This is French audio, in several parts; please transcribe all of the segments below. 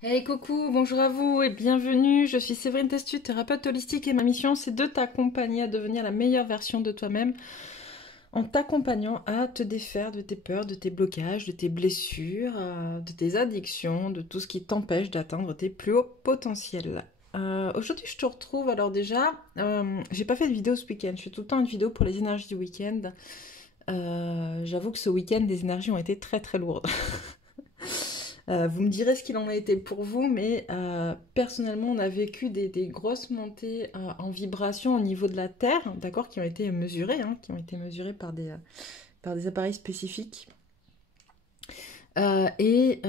Hey coucou, bonjour à vous et bienvenue. Je suis Séverine Testu, thérapeute holistique et ma mission c'est de t'accompagner à devenir la meilleure version de toi-même en t'accompagnant à te défaire de tes peurs, de tes blocages, de tes blessures, de tes addictions, de tout ce qui t'empêche d'atteindre tes plus hauts potentiels. Aujourd'hui je te retrouve, alors déjà, j'ai pas fait de vidéo ce week-end, je fais tout le temps une vidéo pour les énergies du week-end. J'avoue que ce week-end les énergies ont été très très lourdes. Vous me direz ce qu'il en a été pour vous, mais personnellement, on a vécu des grosses montées en vibration au niveau de la Terre, d'accord, qui ont été mesurées, hein, qui ont été mesurées par des appareils spécifiques. Et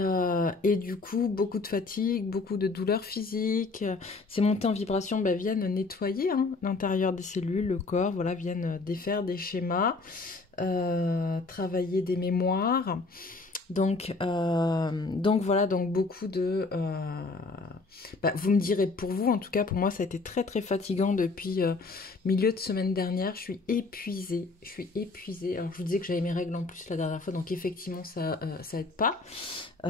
du coup, beaucoup de fatigue, beaucoup de douleurs physiques. Ces montées en vibration viennent nettoyer hein, l'intérieur des cellules, le corps, voilà, viennent défaire des schémas, travailler des mémoires. Donc voilà, donc beaucoup de... vous me direz pour vous, en tout cas pour moi ça a été très très fatigant depuis milieu de semaine dernière. Je suis épuisée, je suis épuisée. Alors je vous disais que j'avais mes règles en plus la dernière fois, donc effectivement ça aide pas. Et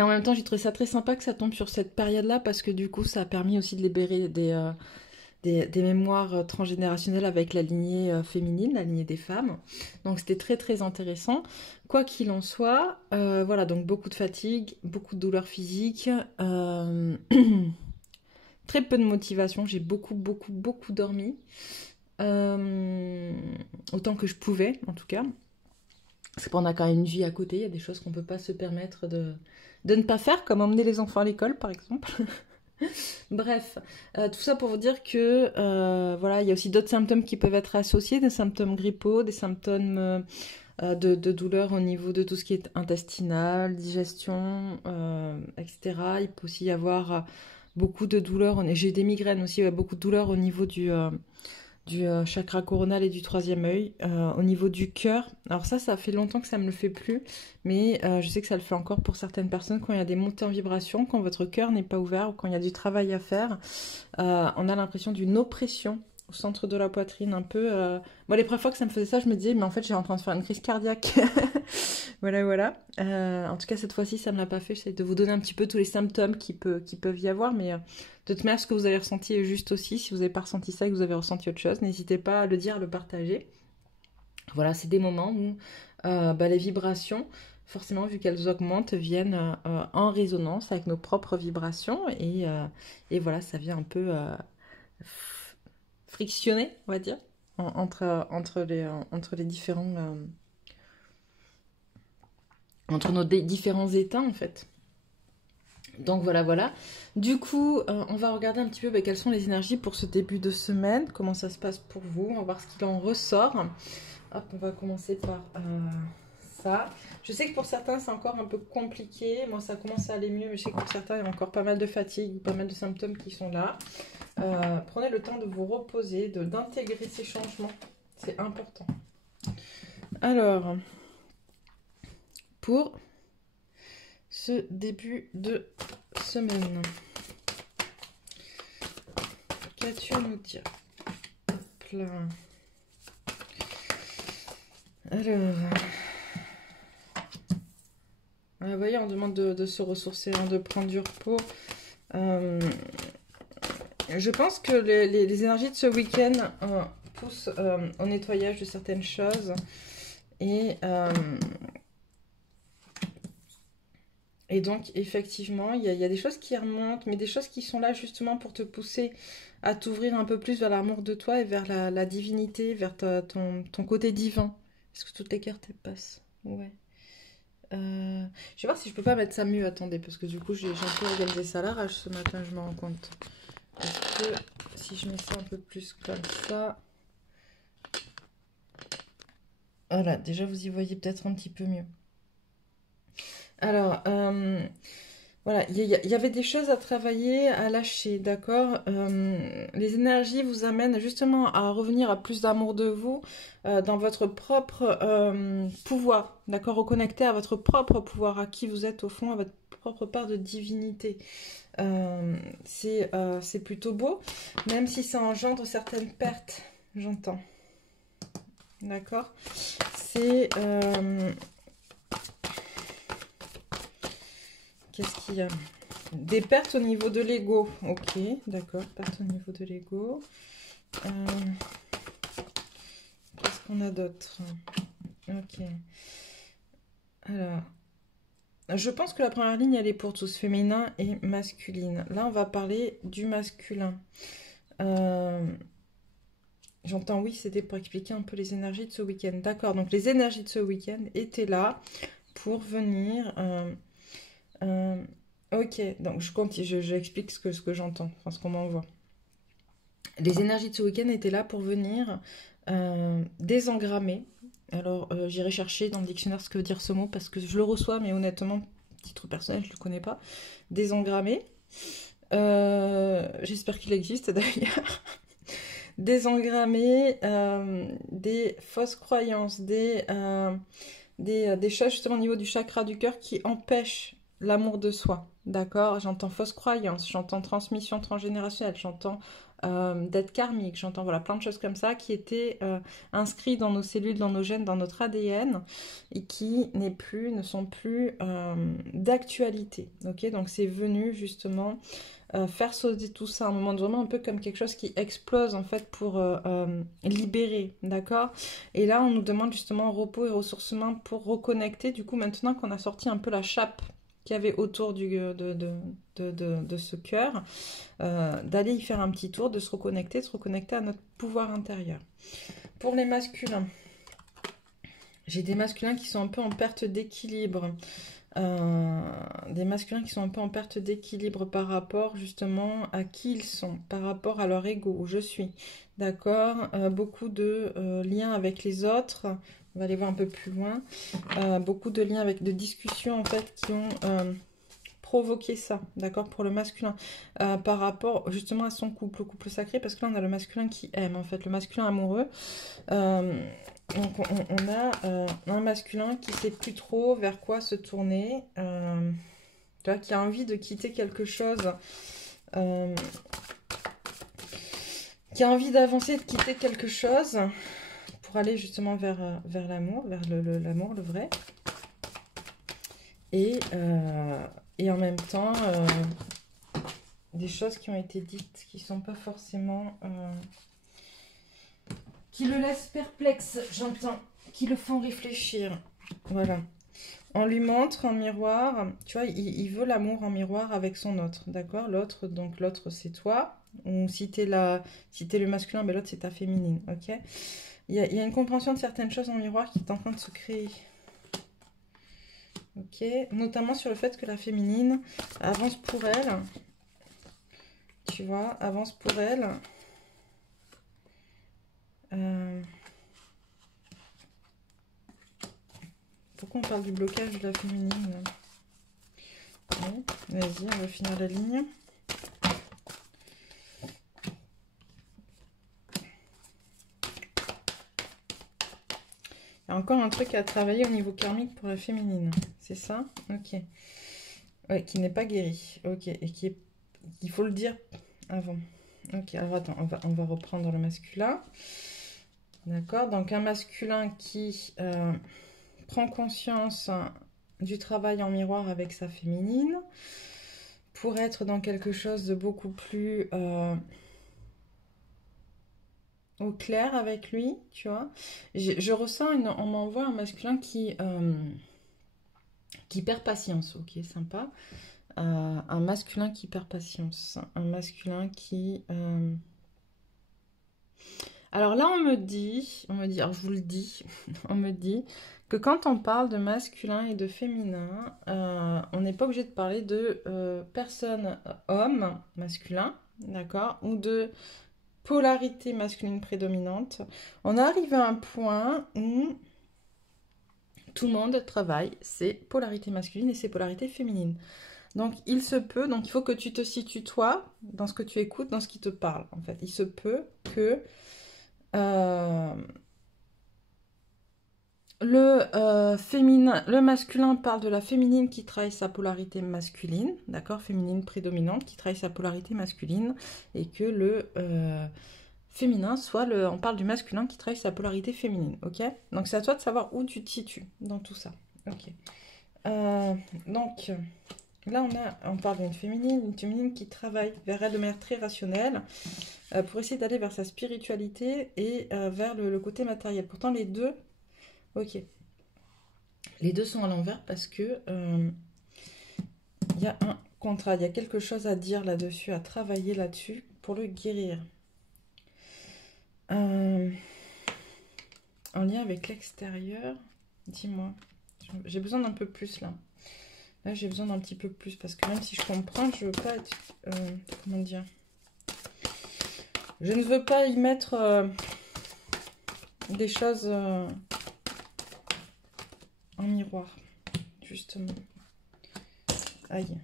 en même temps j'ai trouvé ça très sympa que ça tombe sur cette période-là parce que du coup ça a permis aussi de libérer des mémoires transgénérationnelles avec la lignée féminine, la lignée des femmes. Donc c'était très très intéressant. Quoi qu'il en soit, voilà, donc beaucoup de fatigue, beaucoup de douleurs physiques, très peu de motivation. J'ai beaucoup dormi. Autant que je pouvais, en tout cas. Parce qu'on a quand même une vie à côté, il y a des choses qu'on ne peut pas se permettre de ne pas faire, comme emmener les enfants à l'école, par exemple. Bref, tout ça pour vous dire que voilà, il y a aussi d'autres symptômes qui peuvent être associés, des symptômes grippaux, des symptômes de douleur au niveau de tout ce qui est intestinal, digestion, etc. Il peut aussi y avoir beaucoup de douleurs. J'ai des migraines aussi, ouais, beaucoup de douleurs au niveau du chakra coronal et du troisième œil. Au niveau du cœur, alors ça fait longtemps que ça me le fait plus, mais je sais que ça le fait encore pour certaines personnes quand il y a des montées en vibration, quand votre cœur n'est pas ouvert ou quand il y a du travail à faire. On a l'impression d'une oppression au centre de la poitrine, un peu... Moi, les premières fois que ça me faisait ça, je me disais, mais en fait, j'ai en train de faire une crise cardiaque. Voilà. En tout cas, cette fois-ci, ça ne me l'a pas fait. J'essaie de vous donner un petit peu tous les symptômes qui peuvent y avoir, mais de toute manière, ce que vous avez ressenti est juste aussi. Si vous n'avez pas ressenti ça et que vous avez ressenti autre chose, n'hésitez pas à le dire, à le partager. Voilà, c'est des moments où les vibrations, forcément, vu qu'elles augmentent, viennent en résonance avec nos propres vibrations. Et voilà, ça vient un peu frictionner, on va dire, entre les différents... entre nos différents états, en fait. Donc voilà. Du coup, on va regarder un petit peu quelles sont les énergies pour ce début de semaine, comment ça se passe pour vous, on va voir ce qu'il en ressort. Hop, on va commencer par ça. Je sais que pour certains, c'est encore un peu compliqué. Moi, ça commence à aller mieux, mais je sais que pour certains, il y a encore pas mal de fatigue, pas mal de symptômes qui sont là. Prenez le temps de vous reposer, d'intégrer ces changements. C'est important. Alors, pour ce début de semaine, qu'as-tu à nous dire? Hop là. Alors, vous voyez, on demande de se ressourcer, hein, de prendre du repos. Je pense que les énergies de ce week-end poussent au nettoyage de certaines choses. Et donc, effectivement, il y a des choses qui remontent, mais des choses qui sont là justement pour te pousser à t'ouvrir un peu plus vers l'amour de toi et vers la divinité, vers ton côté divin. Est-ce que toutes les cartes elles passent? Ouais. Je vais voir si je peux pas mettre ça mieux. Attendez, parce que du coup, j'ai un peu organisé ça à l'arrache ce matin, je me rends compte. Est-ce que si je mets ça un peu plus comme ça... Voilà, déjà vous y voyez peut-être un petit peu mieux. Alors, voilà, il y avait des choses à travailler, à lâcher, d'accord? Les énergies vous amènent justement à revenir à plus d'amour de vous dans votre propre pouvoir, d'accord? Reconnecter à votre propre pouvoir, à qui vous êtes au fond, à votre propre part de divinité. C'est plutôt beau, même si ça engendre certaines pertes, j'entends. D'accord? C'est... Qu'est-ce qu'il y a? Des pertes au niveau de l'ego. Ok, d'accord, pertes au niveau de l'ego. Qu'est-ce qu'on a d'autre? Ok. Alors, je pense que la première ligne, elle est pour tous, féminin et masculine. Là, on va parler du masculin. J'entends oui, c'était pour expliquer un peu les énergies de ce week-end. D'accord, donc les énergies de ce week-end étaient là pour venir... ok, donc je continue, j'explique ce que j'entends, enfin ce qu'on m'envoie. Les énergies de ce week-end étaient là pour venir désengrammer. Alors, j'irai chercher dans le dictionnaire ce que veut dire ce mot, parce que je le reçois, mais honnêtement, titre personnel, je ne le connais pas. Désengrammer. J'espère qu'il existe d'ailleurs. Désengrammer des fausses croyances, des choses justement au niveau du chakra du cœur qui empêchent l'amour de soi. D'accord? J'entends fausses croyances, j'entends transmission transgénérationnelle, j'entends dette karmique, j'entends voilà, plein de choses comme ça qui étaient inscrites dans nos cellules, dans nos gènes, dans notre ADN et qui ne sont plus d'actualité. Ok? Donc c'est venu justement faire sauter tout ça à un moment vraiment un peu comme quelque chose qui explose en fait pour libérer, d'accord? Et là on nous demande justement repos et ressourcement pour reconnecter, du coup maintenant qu'on a sorti un peu la chape qu'il y avait autour de ce cœur, d'aller y faire un petit tour, de se reconnecter à notre pouvoir intérieur. Pour les masculins, j'ai des masculins qui sont un peu en perte d'équilibre. Des masculins qui sont un peu en perte d'équilibre par rapport justement à qui ils sont, par rapport à leur ego, où je suis, d'accord? Beaucoup de liens avec les autres, on va aller voir un peu plus loin, beaucoup de liens avec de discussions en fait qui ont provoqué ça, d'accord, pour le masculin, par rapport justement à son couple, au couple sacré, parce que là on a le masculin qui aime en fait, le masculin amoureux. Donc on a un masculin qui sait plus trop vers quoi se tourner, tu vois, qui a envie de quitter quelque chose, qui a envie d'avancer, de quitter quelque chose pour aller justement vers l'amour, vers l'amour, le vrai. Et en même temps, des choses qui ont été dites qui ne sont pas forcément... qui le laissent perplexe, j'entends, qui le font réfléchir. Voilà. On lui montre en miroir, tu vois, il veut l'amour en miroir avec son autre, d'accord? L'autre, donc l'autre c'est toi, ou si t'es le masculin, ben l'autre c'est ta féminine, ok? Il y a une compréhension de certaines choses en miroir qui est en train de se créer. Ok, notamment sur le fait que la féminine avance pour elle, tu vois, avance pour elle. Pourquoi on parle du blocage de la féminine? Oui, vas-y, on va finir la ligne. Il y a encore un truc à travailler au niveau karmique pour la féminine, c'est ça? Ok. Ouais, qui n'est pas guéri. Ok, et il faut le dire avant. Ok, alors attends, on va reprendre le masculin. D'accord, donc un masculin qui prend conscience du travail en miroir avec sa féminine pour être dans quelque chose de beaucoup plus au clair avec lui, tu vois. Je ressens, on m'envoie un masculin qui perd patience, ok, sympa. Un masculin qui perd patience, un masculin qui... Alors là, on me dit, alors je vous le dis, on me dit que quand on parle de masculin et de féminin, on n'est pas obligé de parler de personnes hommes masculins, d'accord, ou de polarité masculine prédominante. On arrive à un point où tout le monde travaille ses polarités masculines et ses polarités féminines. Donc, il se peut, donc il faut que tu te situes toi dans ce que tu écoutes, dans ce qui te parle. En fait, il se peut que le masculin parle de la féminine qui travaille sa polarité masculine, d'accord, féminine prédominante qui travaille sa polarité masculine, et que le féminin soit on parle du masculin qui travaille sa polarité féminine, ok? Donc c'est à toi de savoir où tu te situes dans tout ça, ok? Donc Là, on parle d'une féminine qui travaille vers elle de manière très rationnelle pour essayer d'aller vers sa spiritualité et vers le côté matériel. Pourtant, les deux, ok, les deux sont à l'envers parce que il y a un contrat, il y a quelque chose à dire là-dessus, à travailler là-dessus pour le guérir. En lien avec l'extérieur, dis-moi, j'ai besoin d'un peu plus là. Là, j'ai besoin d'un petit peu plus parce que même si je comprends, je veux pas être... comment dire? Je ne veux pas y mettre des choses en miroir, justement. Aïe.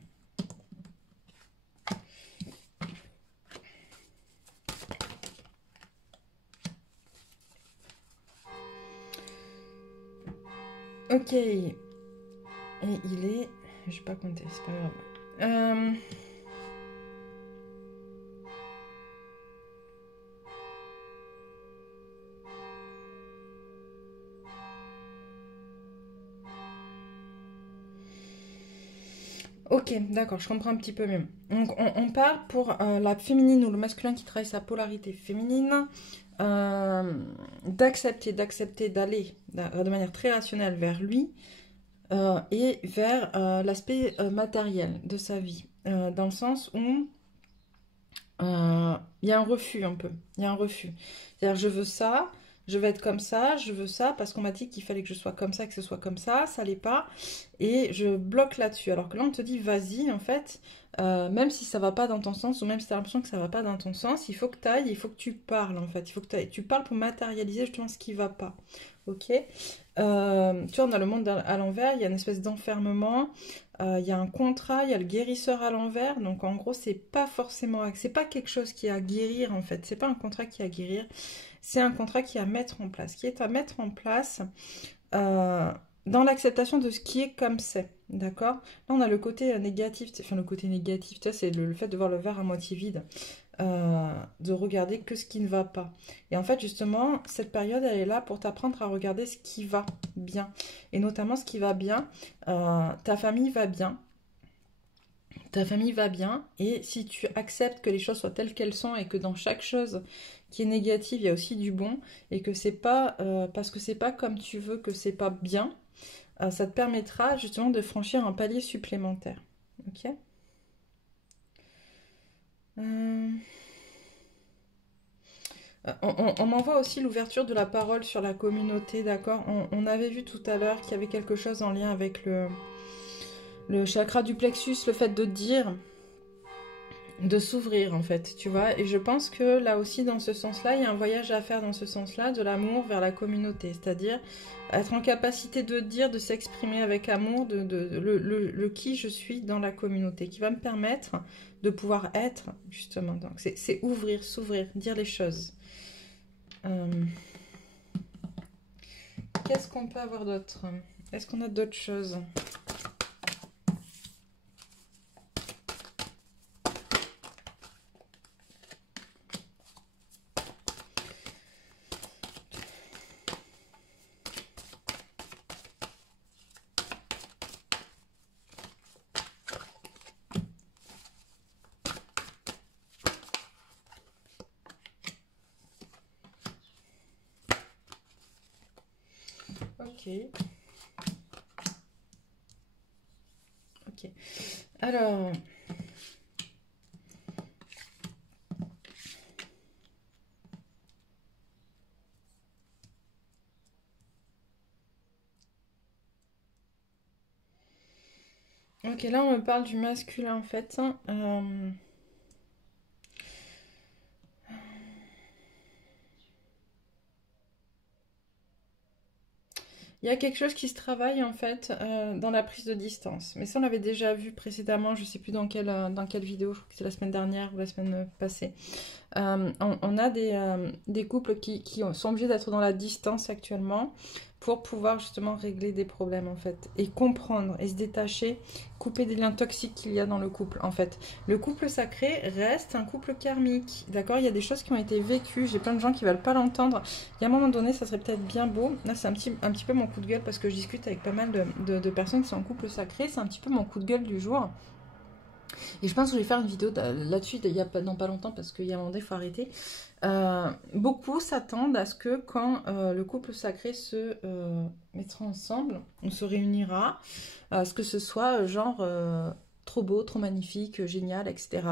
Ok. Et il est... Je vais pas compter, c'est pas grave. Ok, d'accord, je comprends un petit peu mieux. Donc, on part pour la féminine ou le masculin qui travaille sa polarité féminine, d'accepter d'aller de manière très rationnelle vers lui et vers l'aspect matériel de sa vie. Dans le sens où il y a un refus un peu. Il y a un refus. C'est-à-dire, je veux ça, je veux être comme ça, je veux ça, parce qu'on m'a dit qu'il fallait que je sois comme ça, que ce soit comme ça l'est pas. Et je bloque là-dessus. Alors que là, on te dit, vas-y, en fait, même si ça va pas dans ton sens, ou même si tu as l'impression que ça va pas dans ton sens, il faut que tu ailles, il faut que tu parles, en fait. Il faut que tu parles pour matérialiser justement ce qui va pas. Ok? Tu vois, on a le monde à l'envers, il y a une espèce d'enfermement. Il y a un contrat, il y a le guérisseur à l'envers. Donc en gros, c'est pas quelque chose qui est à guérir en fait. C'est pas un contrat qui est à guérir. C'est un contrat qui est à mettre en place. Qui est à mettre en place dans l'acceptation de ce qui est comme c'est. D'accord? Là, on a le côté négatif. Enfin, le côté négatif, c'est le fait de voir le verre à moitié vide. De regarder que ce qui ne va pas. Et en fait, justement, cette période, elle est là pour t'apprendre à regarder ce qui va bien. Et notamment, ce qui va bien, ta famille va bien. Ta famille va bien. Et si tu acceptes que les choses soient telles qu'elles sont et que dans chaque chose qui est négative, il y a aussi du bon, et que c'est pas parce que c'est pas comme tu veux que c'est pas bien, ça te permettra justement de franchir un palier supplémentaire. Ok? On m'envoie aussi l'ouverture de la parole sur la communauté, d'accord? On avait vu tout à l'heure qu'il y avait quelque chose en lien avec le chakra du plexus, le fait de dire, de s'ouvrir en fait, tu vois? Et je pense que là aussi, dans ce sens-là, il y a un voyage à faire dans ce sens-là, de l'amour vers la communauté, c'est-à-dire être en capacité de dire, de s'exprimer avec amour, le qui je suis dans la communauté, qui va me permettre de pouvoir être, justement. Donc c'est ouvrir, s'ouvrir, dire les choses. Qu'est-ce qu'on peut avoir d'autre? Est-ce qu'on a d'autres choses? Ok. Ok. Alors... Ok, là on me parle du masculin en fait. Il y a quelque chose qui se travaille en fait dans la prise de distance. Mais ça on l'avait déjà vu précédemment, je sais plus dans quelle vidéo, je crois que c'est la semaine dernière ou la semaine passée. On a des couples qui sont obligés d'être dans la distance actuellement pour pouvoir justement régler des problèmes en fait, et comprendre, et se détacher, couper des liens toxiques qu'il y a dans le couple en fait. Le couple sacré reste un couple karmique, d'accord? Il y a des choses qui ont été vécues, j'ai plein de gens qui veulent pas l'entendre. Il y a un moment donné, ça serait peut-être bien beau, là c'est un petit peu mon coup de gueule parce que je discute avec pas mal de personnes qui sont en couple sacré, c'est un petit peu mon coup de gueule du jour. Et je pense que je vais faire une vidéo là-dessus dans pas longtemps parce qu'il y a un moment donné, il faut arrêter. Beaucoup s'attendent à ce que quand le couple sacré se mettra ensemble, on se réunira, à ce que ce soit genre trop beau, trop magnifique, génial, etc.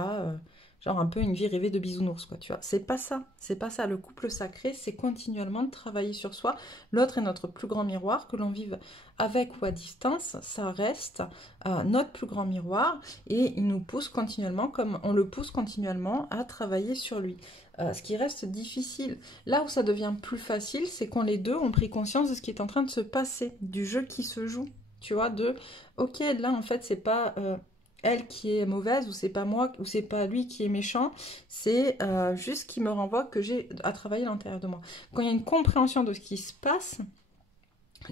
Genre un peu une vie rêvée de bisounours, quoi, tu vois. C'est pas ça, c'est pas ça. Le couple sacré, c'est continuellement de travailler sur soi. L'autre est notre plus grand miroir, que l'on vive avec ou à distance, ça reste notre plus grand miroir et il nous pousse continuellement, comme on le pousse continuellement à travailler sur lui. Ce qui reste difficile. Là où ça devient plus facile, c'est quand les deux ont pris conscience de ce qui est en train de se passer, du jeu qui se joue. Tu vois, ok, là en fait, c'est pas elle qui est mauvaise, ou c'est pas moi, ou c'est pas lui qui est méchant, c'est juste qui me renvoie que j'ai à travailler à l'intérieur de moi. Quand il y a une compréhension de ce qui se passe,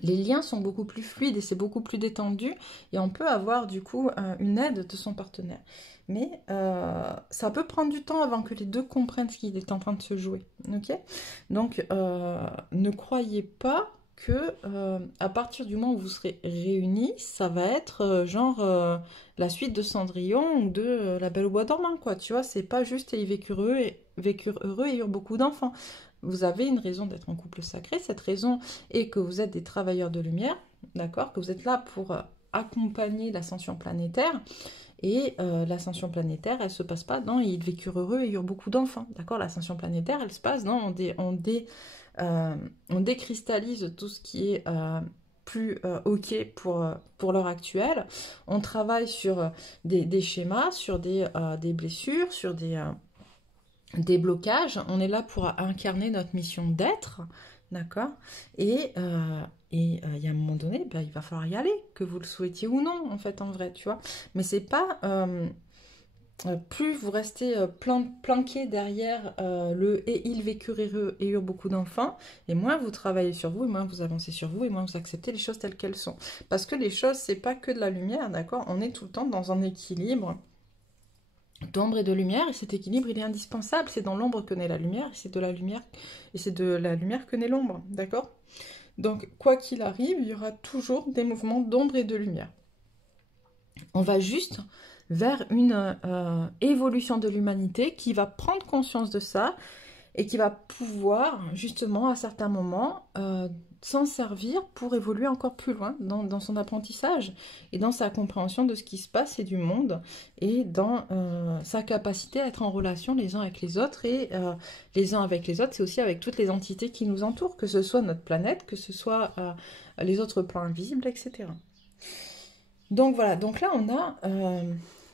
les liens sont beaucoup plus fluides et c'est beaucoup plus détendu et on peut avoir du coup une aide de son partenaire. Mais ça peut prendre du temps avant que les deux comprennent ce qui est en train de se jouer. Ok? Donc ne croyez pas que à partir du moment où vous serez réunis, ça va être la suite de Cendrillon ou de La Belle au bois dormant, quoi. Tu vois, c'est pas juste ils vécurent heureux et eurent beaucoup d'enfants. Vous avez une raison d'être en couple sacré. Cette raison est que vous êtes des travailleurs de lumière, d'accord? Que vous êtes là pour accompagner l'ascension planétaire. Et l'ascension planétaire, elle se passe pas dans ils vécurent heureux et eurent beaucoup d'enfants, d'accord? L'ascension planétaire, elle se passe dans on décristallise tout ce qui est plus ok pour l'heure actuelle. On travaille sur des schémas, sur des blessures, sur des blocages. On est là pour incarner notre mission d'être, d'accord? Et il y a un moment donné, ben, il va falloir y aller, que vous le souhaitiez ou non, en fait, en vrai, tu vois. Mais c'est pas... plus vous restez planqué derrière le « et ils vécurent heureux et eurent beaucoup d'enfants », et moins vous travaillez sur vous, et moins vous avancez sur vous, et moins vous acceptez les choses telles qu'elles sont. Parce que les choses, c'est pas que de la lumière, d'accord? On est tout le temps dans un équilibre d'ombre et de lumière, et cet équilibre, il est indispensable. C'est dans l'ombre que naît la lumière, et c'est de la lumière que naît l'ombre, d'accord? Donc, quoi qu'il arrive, il y aura toujours des mouvements d'ombre et de lumière. On va juste vers une évolution de l'humanité qui va prendre conscience de ça et qui va pouvoir, justement, à certains moments, s'en servir pour évoluer encore plus loin dans son apprentissage et dans sa compréhension de ce qui se passe et du monde et dans sa capacité à être en relation les uns avec les autres et les uns avec les autres, c'est aussi avec toutes les entités qui nous entourent, que ce soit notre planète, que ce soit les autres plans invisibles, etc. Donc voilà, donc là on a...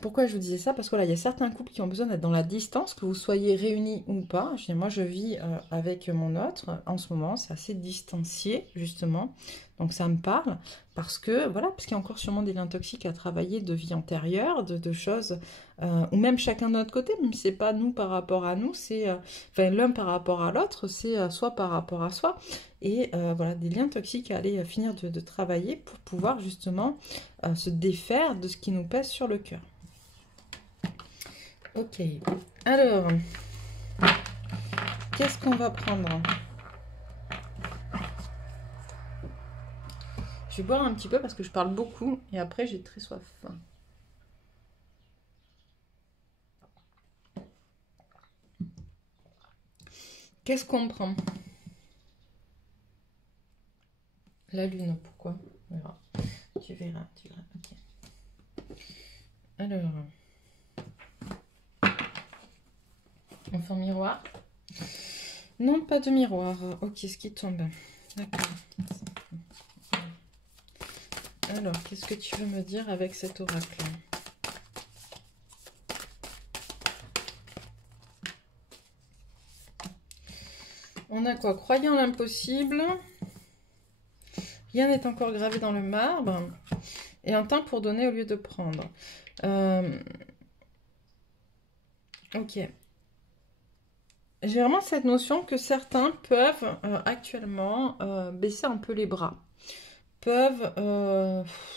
pourquoi je vous disais ça? Parce que voilà, il y a certains couples qui ont besoin d'être dans la distance, que vous soyez réunis ou pas. Moi, je vis avec mon autre en ce moment, c'est assez distancié, justement. Donc ça me parle, parce que, voilà, parce qu'il y a encore sûrement des liens toxiques à travailler de vie antérieure, de choses, ou même chacun de notre côté, même si c'est pas nous par rapport à nous, c'est, enfin, l'un par rapport à l'autre, c'est soi par rapport à soi. Et voilà, des liens toxiques à aller finir de travailler pour pouvoir justement se défaire de ce qui nous pèse sur le cœur. Ok, alors, qu'est-ce qu'on va prendre? Je vais boire un petit peu parce que je parle beaucoup et après j'ai très soif. Qu'est-ce qu'on prend? La lune, pourquoi? On verra. Tu verras, ok. Alors... on fait un miroir? Non, pas de miroir. Ok, ce qui tombe. D'accord. Alors, qu'est-ce que tu veux me dire avec cet oracle? On a quoi? Croyant l'impossible. Rien n'est encore gravé dans le marbre. Et un temps pour donner au lieu de prendre. Ok. j'ai vraiment cette notion que certains peuvent actuellement baisser un peu les bras. Peuvent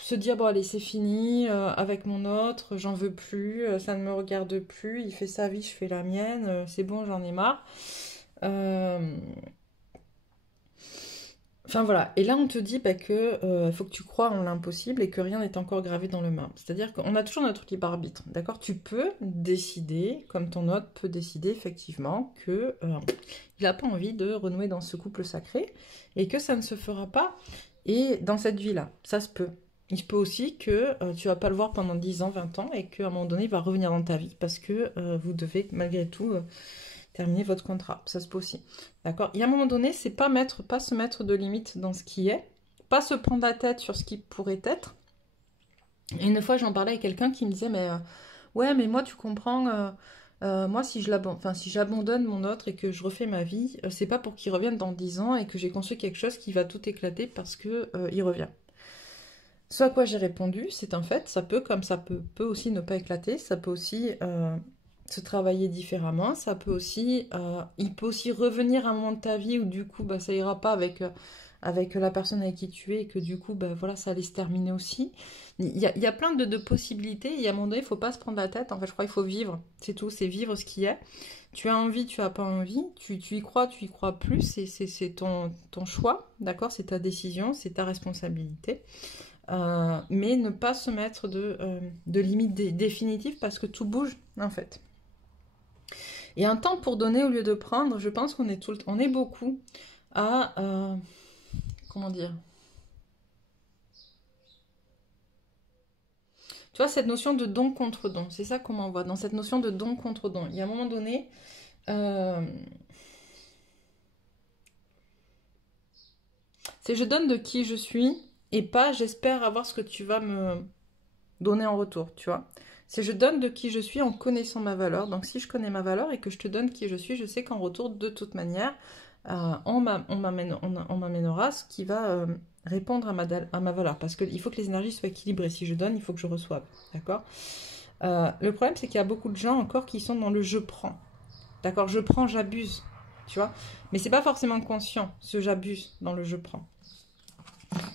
se dire, bon allez, c'est fini, avec mon autre, j'en veux plus, ça ne me regarde plus, il fait sa vie, je fais la mienne, c'est bon, j'en ai marre. Euh, Enfin voilà, et là on te dit bah, que faut que tu crois en l'impossible et que rien n'est encore gravé dans le marbre. C'est-à-dire qu'on a toujours notre libre arbitre, d'accord? Tu peux décider, comme ton autre peut décider effectivement que il n'a pas envie de renouer dans ce couple sacré et que ça ne se fera pas. Et dans cette vie-là, ça se peut. Il se peut aussi que tu vas pas le voir pendant 10 ans, 20 ans et qu'à un moment donné il va revenir dans ta vie parce que vous devez malgré tout terminer votre contrat. Ça se peut aussi. D'accord? Il y a un moment donné, c'est pas se mettre de limites dans ce qui est, pas se prendre la tête sur ce qui pourrait être. Et une fois, j'en parlais avec quelqu'un qui me disait, mais ouais, mais moi, tu comprends, moi, si j'abandonne mon autre et que je refais ma vie, c'est pas pour qu'il revienne dans 10 ans et que j'ai construit quelque chose qui va tout éclater parce que il revient. Ce à quoi j'ai répondu, c'est un fait, ça peut, comme ça peut aussi ne pas éclater, ça peut aussi se travailler différemment, ça peut aussi, il peut aussi revenir à un moment de ta vie où du coup, bah, ça ira pas avec la personne avec qui tu es et que du coup, bah, voilà, ça allait se terminer aussi. Il y a plein de possibilités et à un moment donné, il faut pas se prendre la tête, en fait, je crois qu'il faut vivre, c'est tout, c'est vivre ce qui est. Tu as envie, tu as pas envie, tu y crois plus, c'est ton choix, d'accord? C'est ta décision, c'est ta responsabilité. Mais ne pas se mettre de limites définitives parce que tout bouge en fait. Et un temps pour donner au lieu de prendre, je pense qu'on est on est beaucoup à comment dire. Tu vois cette notion de don contre don, c'est ça qu'on voit dans cette notion de don contre don. Il y a un moment donné, c'est je donne de qui je suis et pas j'espère avoir ce que tu vas me donner en retour, tu vois. C'est je donne de qui je suis en connaissant ma valeur. Donc si je connais ma valeur et que je te donne qui je suis, je sais qu'en retour, de toute manière, on m'amènera ce qui va répondre à ma valeur. Parce qu'il faut que les énergies soient équilibrées. Si je donne, il faut que je reçoive. D'accord? Le problème, c'est qu'il y a beaucoup de gens encore qui sont dans le je prends. D'accord? Je prends, j'abuse. Tu vois? Mais c'est pas forcément conscient, ce j'abuse dans le je prends.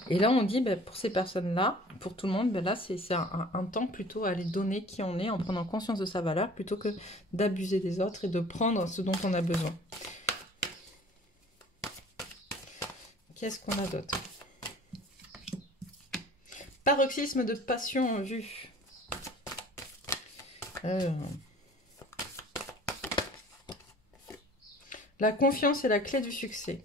Et là, on dit, ben, pour ces personnes-là, pour tout le monde, ben là, c'est un temps plutôt à aller donner qui on est en prenant conscience de sa valeur plutôt que d'abuser des autres et de prendre ce dont on a besoin. Qu'est-ce qu'on a d'autre? Paroxysme de passion en vue. La confiance est la clé du succès.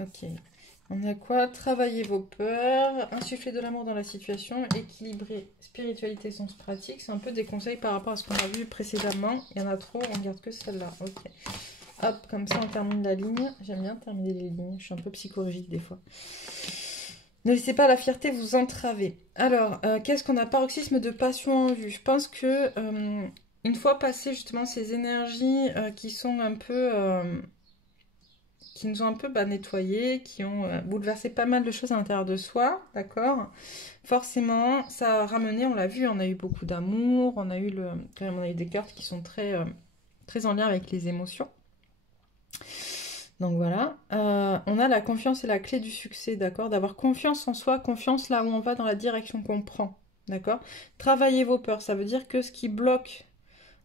Ok. On a quoi? Travailler vos peurs, insuffler de l'amour dans la situation, équilibrer spiritualité et sens pratique. C'est un peu des conseils par rapport à ce qu'on a vu précédemment. Il y en a trop, on garde que celle-là. Ok. Hop, comme ça on termine la ligne. J'aime bien terminer les lignes. Je suis un peu psychologique des fois. Ne laissez pas la fierté vous entraver. Alors, qu'est-ce qu'on a? Paroxysme de passion en vue. Je pense que une fois passé justement ces énergies qui sont un peu... qui nous ont un peu nettoyés, qui ont bouleversé pas mal de choses à l'intérieur de soi, d'accord? Forcément, ça a ramené, on l'a vu, on a eu beaucoup d'amour, on a eu quand même, on a eu des cartes qui sont très, très en lien avec les émotions. Donc voilà, on a la confiance et la clé du succès, d'accord? D'avoir confiance en soi, confiance là où on va, dans la direction qu'on prend, d'accord? Travaillez vos peurs, ça veut dire que ce qui bloque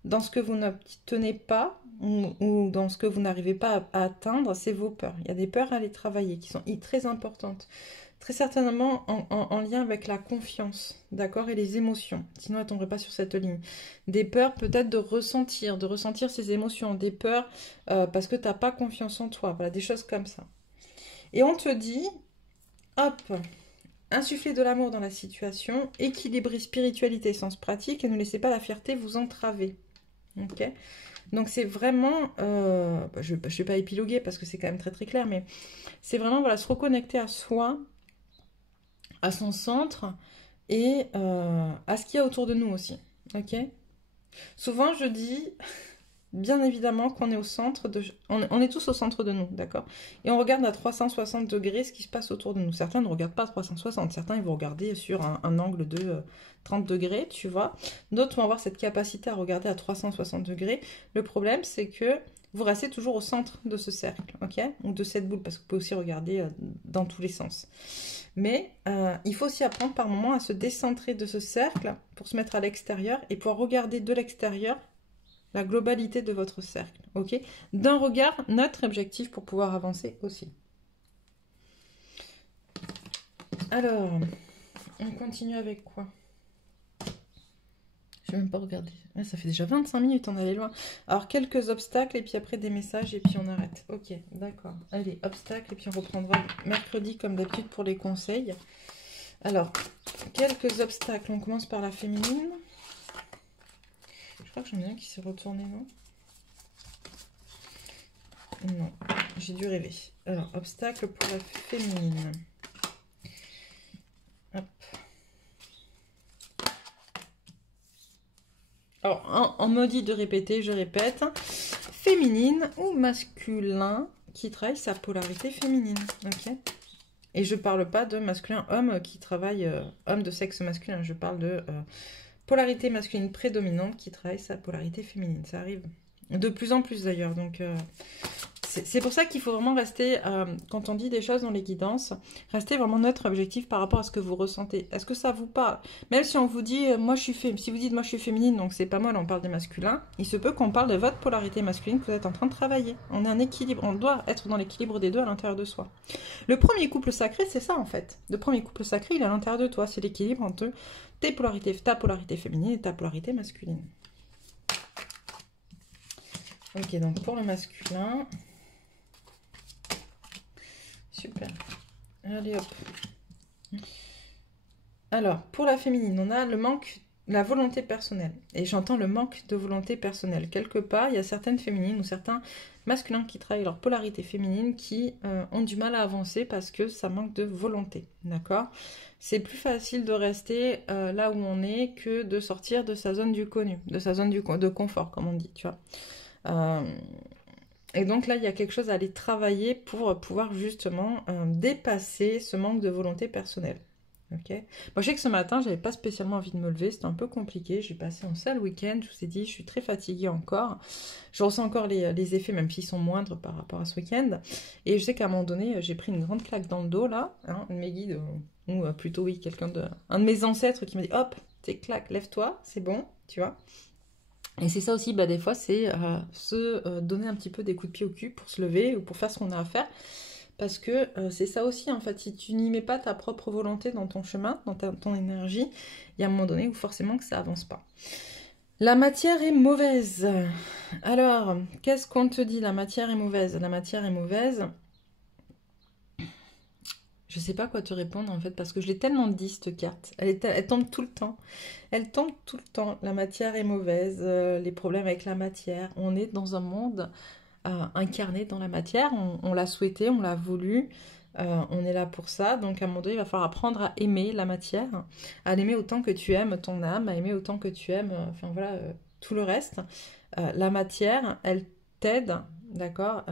dans ce que vous n'obtenez pas ou dans ce que vous n'arrivez pas à atteindre, c'est vos peurs. Il y a des peurs à les travailler qui sont très importantes. Très certainement en lien avec la confiance, d'accord, et les émotions. Sinon, elle ne tomberait pas sur cette ligne. Des peurs peut-être de ressentir ces émotions. Des peurs parce que tu n'as pas confiance en toi. Voilà, des choses comme ça. Et on te dit, hop, insuffler de l'amour dans la situation, équilibrer spiritualité et sens pratique et ne laissez pas la fierté vous entraver. Ok, donc c'est vraiment, je ne vais pas épiloguer parce que c'est quand même très très clair, mais c'est vraiment voilà, se reconnecter à soi, à son centre et à ce qu'il y a autour de nous aussi. Ok, souvent je dis, bien évidemment qu'on est au centre de... On est tous au centre de nous, d'accord? Et on regarde à 360 degrés ce qui se passe autour de nous. Certains ne regardent pas à 360, certains ils vont regarder sur un angle de 30 degrés, tu vois. D'autres vont avoir cette capacité à regarder à 360 degrés. Le problème, c'est que vous restez toujours au centre de ce cercle, ok? Ou de cette boule, parce que vous pouvez aussi regarder dans tous les sens. Mais il faut aussi apprendre par moments à se décentrer de ce cercle pour se mettre à l'extérieur et pouvoir regarder de l'extérieur la globalité de votre cercle, ok? D'un regard, notre objectif pour pouvoir avancer aussi. Alors, on continue avec quoi? Je vais même pas regarder. Ah, ça fait déjà 25 minutes, on allait loin. Alors, quelques obstacles et puis après des messages et puis on arrête. Ok, d'accord. Allez, obstacles et puis on reprendra mercredi comme d'habitude pour les conseils. Alors, quelques obstacles. On commence par la féminine. Je crois que j'en ai un qui s'est retourné, non? Non, j'ai dû rêver. Alors, obstacle pour la féminine. Hop. Alors, on me dit de répéter, je répète. Féminine ou masculin qui travaille sa polarité féminine. Ok. Et je parle pas de masculin homme qui travaille, homme de sexe masculin. Je parle de polarité masculine prédominante qui travaille sa polarité féminine. Ça arrive de plus en plus d'ailleurs. Donc, c'est pour ça qu'il faut vraiment rester, quand on dit des choses dans les guidances, rester vraiment notre objectif par rapport à ce que vous ressentez. Est-ce que ça vous parle? Même si on vous dit, moi je suis si vous dites moi je suis féminine, donc c'est pas mal, on parle des masculins, il se peut qu'on parle de votre polarité masculine que vous êtes en train de travailler. On a un équilibre, on doit être dans l'équilibre des deux à l'intérieur de soi. Le premier couple sacré, c'est ça en fait. Le premier couple sacré, il est à l'intérieur de toi, c'est l'équilibre entre tes polarités, ta polarité féminine et ta polarité masculine. Ok, donc pour le masculin... Super. Allez hop. Alors, pour la féminine, on a le manque, la volonté personnelle. Et j'entends le manque de volonté personnelle. Quelque part, il y a certaines féminines ou certains masculins qui travaillent leur polarité féminine qui ont du mal à avancer parce que ça manque de volonté. D'accord? C'est plus facile de rester là où on est que de sortir de sa zone du connu, de sa zone de confort, comme on dit, tu vois. Et donc là, il y a quelque chose à aller travailler pour pouvoir justement dépasser ce manque de volonté personnelle. Ok. Moi, je sais que ce matin, j'avais pas spécialement envie de me lever, c'était un peu compliqué. J'ai passé un sale week-end, je vous ai dit, je suis très fatiguée encore. Je ressens encore les effets, même s'ils sont moindres par rapport à ce week-end. Et je sais qu'à un moment donné, j'ai pris une grande claque dans le dos, là. Hein, un de mes guides, ou plutôt, oui, un de mes ancêtres qui m'a dit, hop, t'es claque, lève-toi, c'est bon, tu vois. Et c'est ça aussi, bah, des fois, c'est se donner un petit peu des coups de pied au cul pour se lever ou pour faire ce qu'on a à faire. Parce que c'est ça aussi, en fait, si tu n'y mets pas ta propre volonté dans ton chemin, dans ton énergie, il y a un moment donné où forcément que ça avance pas. La matière est mauvaise. Alors, qu'est-ce qu'on te dit? La matière est mauvaise. La matière est mauvaise. Je sais pas quoi te répondre en fait, parce que je l'ai tellement dit cette carte. Elle tombe tout le temps. Elle tombe tout le temps. La matière est mauvaise, les problèmes avec la matière. On est dans un monde incarné dans la matière. On l'a souhaité, on l'a voulu. On est là pour ça. Donc à un moment donné, il va falloir apprendre à aimer la matière. À l'aimer autant que tu aimes ton âme, à aimer autant que tu aimes, enfin voilà, tout le reste. La matière, elle t'aide, d'accord,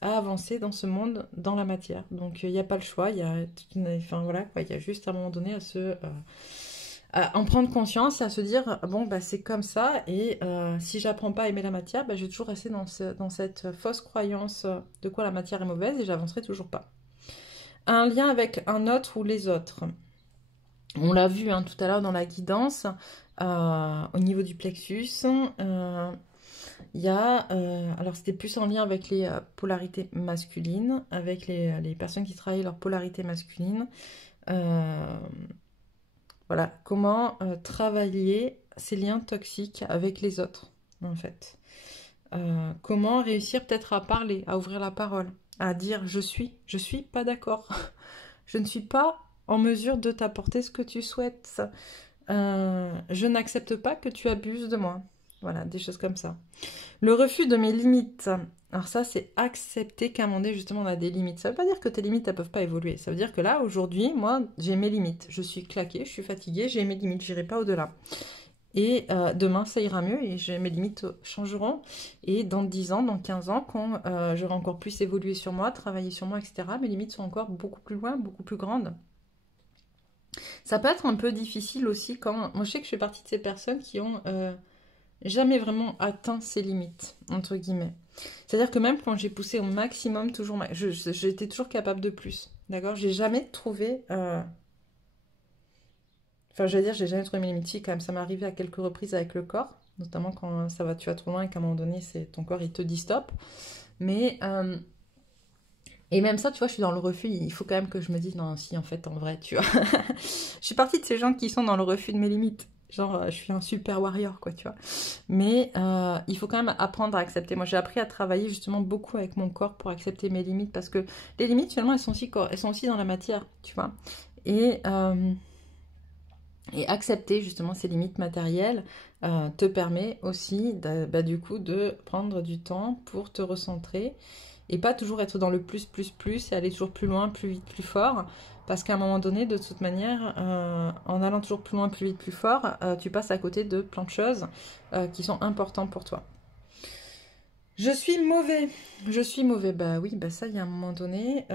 à avancer dans ce monde, dans la matière. Donc il n'y a pas le choix, il y a enfin voilà quoi, il y a juste à un moment donné à en prendre conscience et à se dire bon bah c'est comme ça et si j'apprends pas à aimer la matière, bah, je vais toujours rester dans cette fausse croyance de quoi la matière est mauvaise et j'avancerai toujours pas. Un lien avec un autre ou les autres. On l'a vu hein, tout à l'heure dans la guidance, au niveau du plexus. Il y a, alors c'était plus en lien avec les polarités masculines, avec les personnes qui travaillent leur polarité masculine. Voilà, comment travailler ces liens toxiques avec les autres, en fait. Comment réussir peut-être à parler, à ouvrir la parole, à dire je suis pas d'accord. Je ne suis pas en mesure de t'apporter ce que tu souhaites. Je n'accepte pas que tu abuses de moi. Voilà, des choses comme ça. Le refus de mes limites. Alors ça, c'est accepter qu'à un moment donné, justement, on a des limites. Ça ne veut pas dire que tes limites, elles ne peuvent pas évoluer. Ça veut dire que là, aujourd'hui, moi, j'ai mes limites. Je suis claquée, je suis fatiguée, j'ai mes limites, je n'irai pas au-delà. Et demain, ça ira mieux et mes limites changeront. Et dans 10 ans, dans 15 ans, quand j'aurai encore plus évolué sur moi, travaillé sur moi, etc., mes limites sont encore beaucoup plus loin, beaucoup plus grandes. Ça peut être un peu difficile aussi quand... Moi, je sais que je fais partie de ces personnes qui ont jamais vraiment atteint ses limites, entre guillemets. C'est-à-dire que même quand j'ai poussé au maximum, toujours, j'étais toujours capable de plus. D'accord? J'ai jamais trouvé... Enfin, je veux dire, j'ai jamais trouvé mes limites. Si, quand même, ça m'est arrivé à quelques reprises avec le corps, notamment quand ça va, tu vas trop loin et qu'à un moment donné, ton corps, il te dit stop. Mais... Et même ça, tu vois, je suis dans le refus. Il faut quand même que je me dise, non, si, en fait, en vrai, tu vois. Je suis partie de ces gens qui sont dans le refus de mes limites. Genre, je suis un super warrior, quoi, tu vois. Mais il faut quand même apprendre à accepter. Moi, j'ai appris à travailler justement beaucoup avec mon corps pour accepter mes limites. Parce que les limites, finalement, elles sont aussi dans la matière, tu vois. Et accepter justement ces limites matérielles te permet aussi, du coup, de prendre du temps pour te recentrer. Et pas toujours être dans le plus, et aller toujours plus loin, plus vite, plus fort. Parce qu'à un moment donné, de toute manière, en allant toujours plus loin, plus vite, plus fort, tu passes à côté de plein de choses qui sont importantes pour toi. Je suis mauvais. Je suis mauvais. Bah oui, bah ça, il y a un moment donné,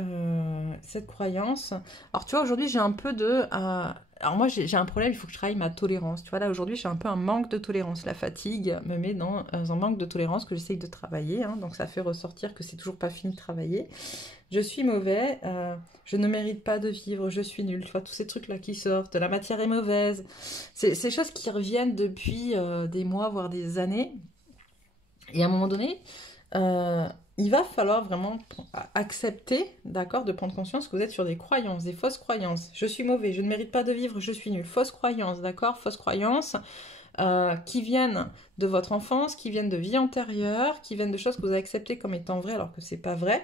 cette croyance. Alors, tu vois, aujourd'hui, j'ai un peu de... alors moi, j'ai un problème, il faut que je travaille ma tolérance. Tu vois, là, aujourd'hui, j'ai un peu un manque de tolérance. La fatigue me met dans un manque de tolérance que j'essaye de travailler. Hein, donc, ça fait ressortir que c'est toujours pas fini de travailler. Je suis mauvais. Je ne mérite pas de vivre. Je suis nul. Tu vois, tous ces trucs-là qui sortent. La matière est mauvaise. C'est ces choses qui reviennent depuis des mois, voire des années. Et à un moment donné, il va falloir vraiment accepter, d'accord, de prendre conscience que vous êtes sur des croyances, des fausses croyances. Je suis mauvais, je ne mérite pas de vivre, je suis nul. Fausses croyances, d'accord, fausses croyances qui viennent de votre enfance, qui viennent de vie antérieure, qui viennent de choses que vous avez acceptées comme étant vraies alors que c'est pas vrai.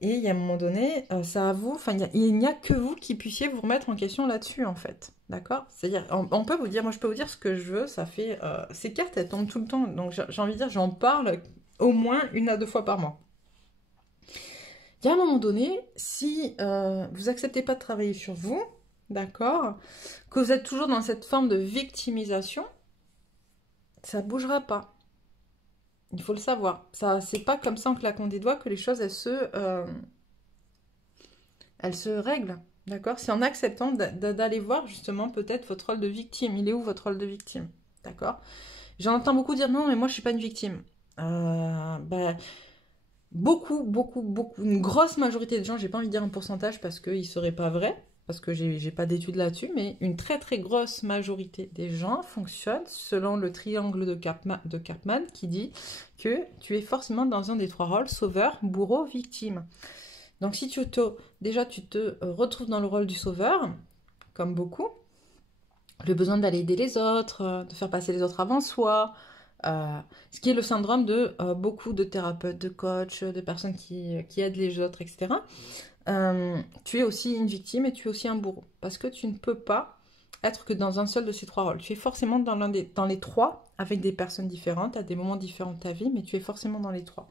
Et il y a un moment donné, ça à vous, enfin, il n'y a que vous qui puissiez vous remettre en question là-dessus, en fait. D'accord? C'est-à-dire, on peut vous dire, moi je peux vous dire ce que je veux, ça fait... ces cartes, elles tombent tout le temps, donc j'ai envie de dire, j'en parle au moins 1 à 2 fois par mois. Il y a un moment donné, si vous acceptez pas de travailler sur vous, d'accord, que vous êtes toujours dans cette forme de victimisation, ça bougera pas. Il faut le savoir. Ça, c'est pas comme ça en claquant des doigts que les choses, elles se règlent. D'accord? C'est en acceptant d'aller voir justement peut-être votre rôle de victime. Il est où votre rôle de victime? D'accord? J'en entends beaucoup dire non, mais moi je suis pas une victime. Beaucoup, une grosse majorité de gens, j'ai pas envie de dire un pourcentage parce qu'il serait pas vrai, parce que j'ai pas d'études là-dessus, mais une très très grosse majorité des gens fonctionnent selon le triangle de Karpman qui dit que tu es forcément dans un des 3 rôles, sauveur, bourreau, victime. Donc si déjà tu te retrouves dans le rôle du sauveur, comme beaucoup, le besoin d'aller aider les autres, de faire passer les autres avant soi, ce qui est le syndrome de beaucoup de thérapeutes, de coachs, de personnes qui aident les autres, etc. Tu es aussi une victime et tu es aussi un bourreau, parce que tu ne peux pas être que dans un seul de ces 3 rôles. Tu es forcément dans les 3, avec des personnes différentes, à des moments différents de ta vie, mais tu es forcément dans les 3.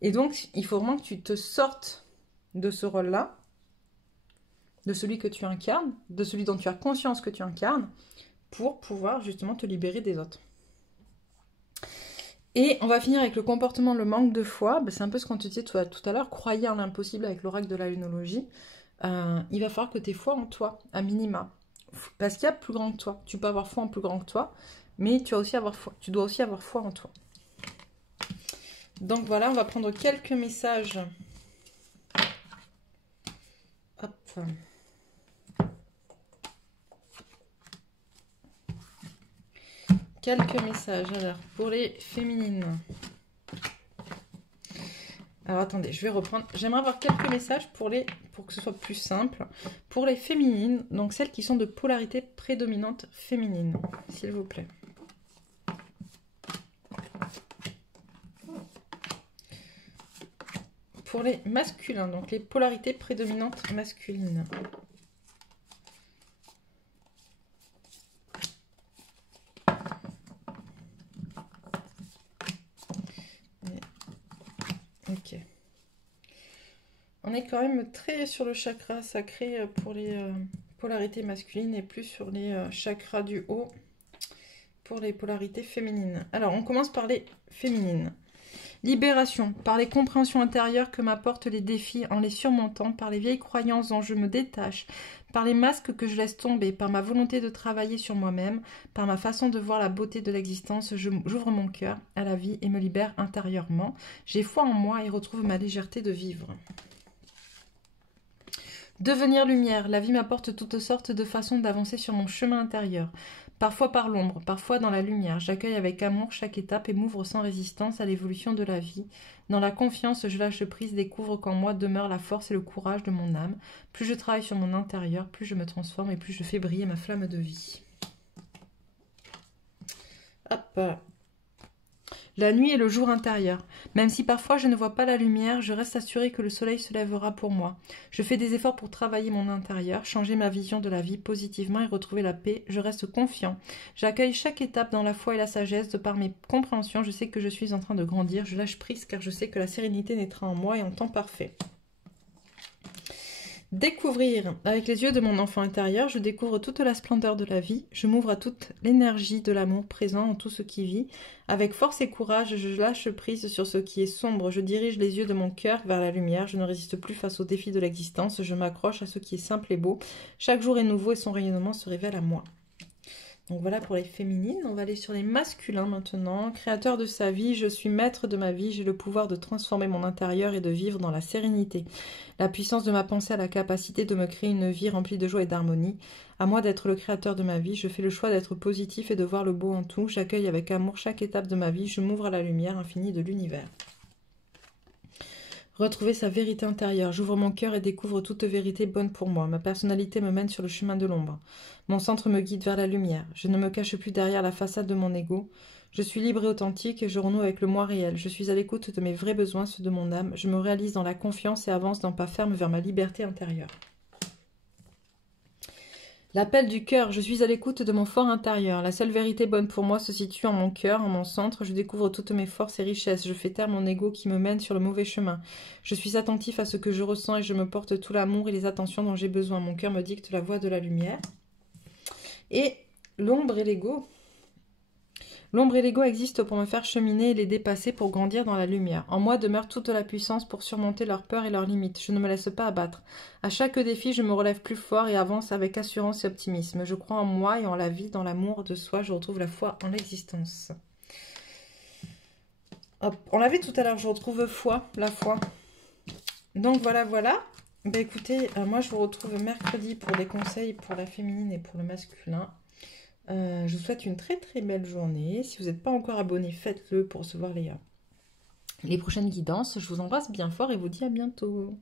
Et donc, il faut vraiment que tu te sortes de ce rôle-là, de celui que tu incarnes, de celui dont tu as conscience que tu incarnes, pour pouvoir justement te libérer des autres. Et on va finir avec le comportement, le manque de foi. C'est un peu ce qu'on te disait tout à l'heure, croyez en l'impossible avec l'oracle de la lunologie. Il va falloir que tu aies foi en toi, à minima. Parce qu'il y a plus grand que toi. Tu peux avoir foi en plus grand que toi, mais tu dois aussi avoir foi en toi. Donc voilà, on va prendre quelques messages. Hop. Quelques messages, alors, pour les féminines. Alors, attendez, je vais reprendre. J'aimerais avoir quelques messages pour que ce soit plus simple. Pour les féminines, donc celles qui sont de polarité prédominante féminine, s'il vous plaît. Pour les masculins, donc les polarités prédominantes masculines. Ok. On est quand même très sur le chakra sacré pour les polarités masculines et plus sur les chakras du haut pour les polarités féminines. Alors, on commence par les féminines. Libération, par les compréhensions intérieures que m'apportent les défis en les surmontant, par les vieilles croyances dont je me détache, par les masques que je laisse tomber, par ma volonté de travailler sur moi-même, par ma façon de voir la beauté de l'existence, j'ouvre mon cœur à la vie et me libère intérieurement. J'ai foi en moi et retrouve ma légèreté de vivre. Devenir lumière, la vie m'apporte toutes sortes de façons d'avancer sur mon chemin intérieur. Parfois par l'ombre, parfois dans la lumière. J'accueille avec amour chaque étape et m'ouvre sans résistance à l'évolution de la vie. Dans la confiance, je lâche prise, découvre qu'en moi demeure la force et le courage de mon âme. Plus je travaille sur mon intérieur, plus je me transforme et plus je fais briller ma flamme de vie. Hop. La nuit est le jour intérieur. Même si parfois je ne vois pas la lumière, je reste assurée que le soleil se lèvera pour moi. Je fais des efforts pour travailler mon intérieur, changer ma vision de la vie positivement et retrouver la paix. Je reste confiant. J'accueille chaque étape dans la foi et la sagesse. De par mes compréhensions, je sais que je suis en train de grandir. Je lâche prise car je sais que la sérénité naîtra en moi et en temps parfait. Découvrir. Avec les yeux de mon enfant intérieur, je découvre toute la splendeur de la vie. Je m'ouvre à toute l'énergie de l'amour présent en tout ce qui vit. Avec force et courage, je lâche prise sur ce qui est sombre. Je dirige les yeux de mon cœur vers la lumière. Je ne résiste plus face aux défis de l'existence. Je m'accroche à ce qui est simple et beau. Chaque jour est nouveau et son rayonnement se révèle à moi. Donc voilà pour les féminines. On va aller sur les masculins maintenant. Créateur de sa vie, je suis maître de ma vie. J'ai le pouvoir de transformer mon intérieur et de vivre dans la sérénité. La puissance de ma pensée a la capacité de me créer une vie remplie de joie et d'harmonie. À moi d'être le créateur de ma vie. Je fais le choix d'être positif et de voir le beau en tout. J'accueille avec amour chaque étape de ma vie. Je m'ouvre à la lumière infinie de l'univers. Retrouver sa vérité intérieure. J'ouvre mon cœur et découvre toute vérité bonne pour moi. Ma personnalité me mène sur le chemin de l'ombre. Mon centre me guide vers la lumière. Je ne me cache plus derrière la façade de mon ego. Je suis libre et authentique et je renoue avec le moi réel. Je suis à l'écoute de mes vrais besoins, ceux de mon âme. Je me réalise dans la confiance et avance d'un pas ferme vers ma liberté intérieure. L'appel du cœur, je suis à l'écoute de mon fort intérieur. La seule vérité bonne pour moi se situe en mon cœur, en mon centre. Je découvre toutes mes forces et richesses. Je fais taire mon ego qui me mène sur le mauvais chemin. Je suis attentif à ce que je ressens et je me porte tout l'amour et les attentions dont j'ai besoin. Mon cœur me dicte la voie de la lumière. Et l'ombre et l'ego. L'ombre et l'ego existent pour me faire cheminer et les dépasser pour grandir dans la lumière. En moi demeure toute la puissance pour surmonter leurs peurs et leurs limites. Je ne me laisse pas abattre. À chaque défi, je me relève plus fort et avance avec assurance et optimisme. Je crois en moi et en la vie, dans l'amour de soi. Je retrouve la foi en l'existence. Hop, on l'avait tout à l'heure, je retrouve foi, la foi. Donc voilà. Ben écoutez, moi je vous retrouve mercredi pour des conseils pour la féminine et pour le masculin. Je vous souhaite une très très belle journée. Si vous n'êtes pas encore abonné, faites-le pour recevoir les prochaines guidances. Je vous embrasse bien fort et vous dis à bientôt.